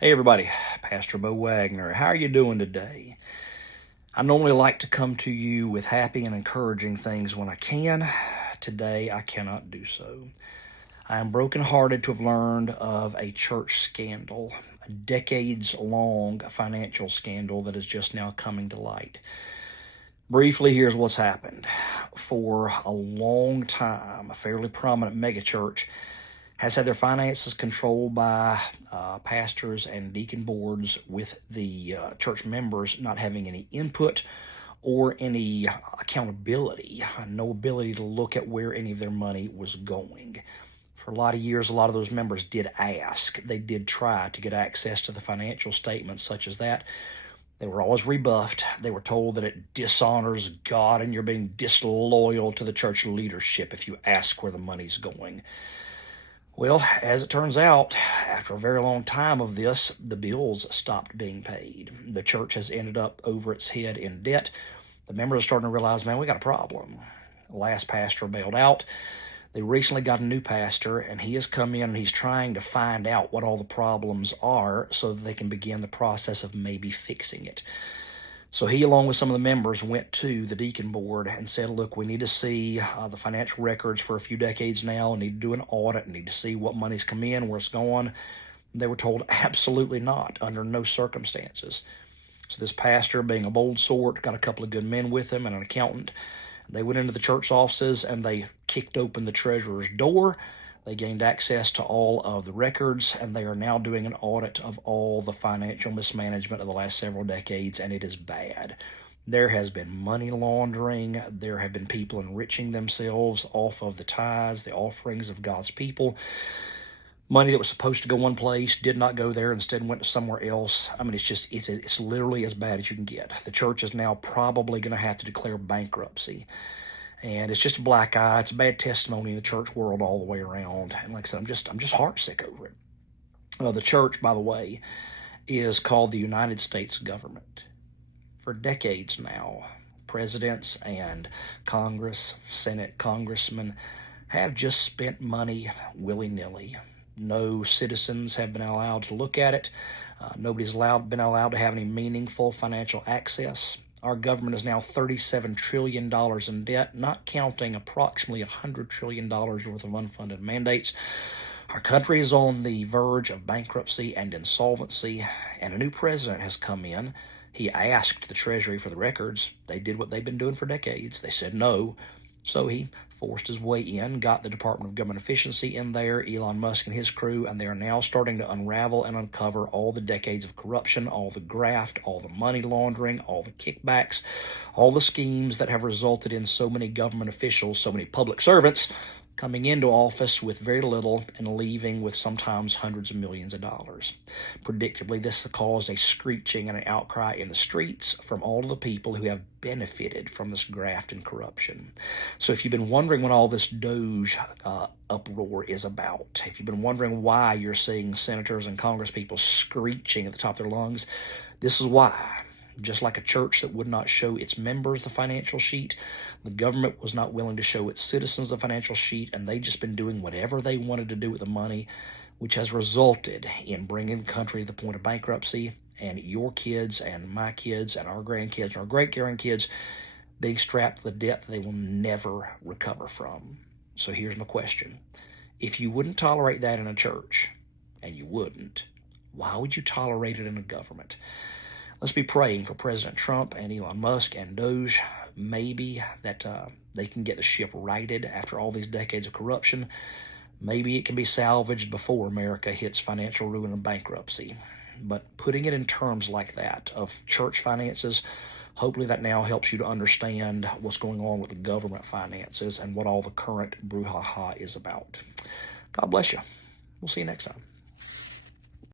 Hey everybody, Pastor Bo Wagner. How are you doing today? I normally like to come to you with happy and encouraging things when I can. Today I cannot do so. I am brokenhearted to have learned of a church scandal, a decades-long financial scandal that is just now coming to light. Briefly, here's what's happened. For a long time, a fairly prominent megachurch has had their finances controlled by pastors and deacon boards, with the church members not having any input or any accountability, no ability to look at where any of their money was going. For a lot of years, a lot of those members did ask. They did try to get access to the financial statements such as that. They were always rebuffed. They were told that it dishonors God and you're being disloyal to the church leadership if you ask where the money's going. Well, as it turns out, after a very long time of this, the bills stopped being paid. The church has ended up over its head in debt. The members are starting to realize, man, we got a problem. The last pastor bailed out. They recently got a new pastor, and he has come in and he's trying to find out what all the problems are so that they can begin the process of maybe fixing it. So he, along with some of the members, went to the deacon board and said, look, we need to see the financial records for a few decades now. We need to do an audit. We need to see what money's come in, where it's gone. They were told absolutely not, under no circumstances. So this pastor, being a bold sort, got a couple of good men with him and an accountant. They went into the church offices and they kicked open the treasurer's door. They gained access to all of the records, and they are now doing an audit of all the financial mismanagement of the last several decades, and it is bad. There has been money laundering. There have been people enriching themselves off of the tithes, the offerings of God's people. Money that was supposed to go one place did not go there, instead went to somewhere else. I mean, it's literally as bad as you can get. The church is now probably going to have to declare bankruptcy. And it's just a black eye. It's a bad testimony in the church world all the way around. And like I said, I'm just heartsick over it. The church, by the way, is called the United States government. For decades now, presidents and Congress, Senate, congressmen have just spent money willy-nilly. No citizens have been allowed to look at it. Nobody's been allowed to have any meaningful financial access. Our government is now $37 trillion in debt, not counting approximately $100 trillion worth of unfunded mandates. Our country is on the verge of bankruptcy and insolvency, and a new president has come in. He asked the Treasury for the records. They did what they've been doing for decades. They said no. So he forced his way in, got the Department of Government Efficiency in there, Elon Musk and his crew, and they are now starting to unravel and uncover all the decades of corruption, all the graft, all the money laundering, all the kickbacks, all the schemes that have resulted in so many government officials, so many public servants coming into office with very little and leaving with sometimes hundreds of millions of dollars. Predictably, this has caused a screeching and an outcry in the streets from all of the people who have benefited from this graft and corruption. So if you've been wondering what all this Doge uproar is about, if you've been wondering why you're seeing senators and congresspeople screeching at the top of their lungs, this is why. Just like a church that would not show its members the financial sheet, the government was not willing to show its citizens the financial sheet, and they've just been doing whatever they wanted to do with the money, which has resulted in bringing the country to the point of bankruptcy, and your kids and my kids and our grandkids and our great-grandkids being strapped to the debt that they will never recover from. So here's my question. If you wouldn't tolerate that in a church, and you wouldn't, why would you tolerate it in a government? Let's be praying for President Trump and Elon Musk and Doge, maybe that they can get the ship righted after all these decades of corruption. Maybe it can be salvaged before America hits financial ruin and bankruptcy. But putting it in terms like that of church finances, hopefully that now helps you to understand what's going on with the government finances and what all the current brouhaha is about. God bless you. We'll see you next time.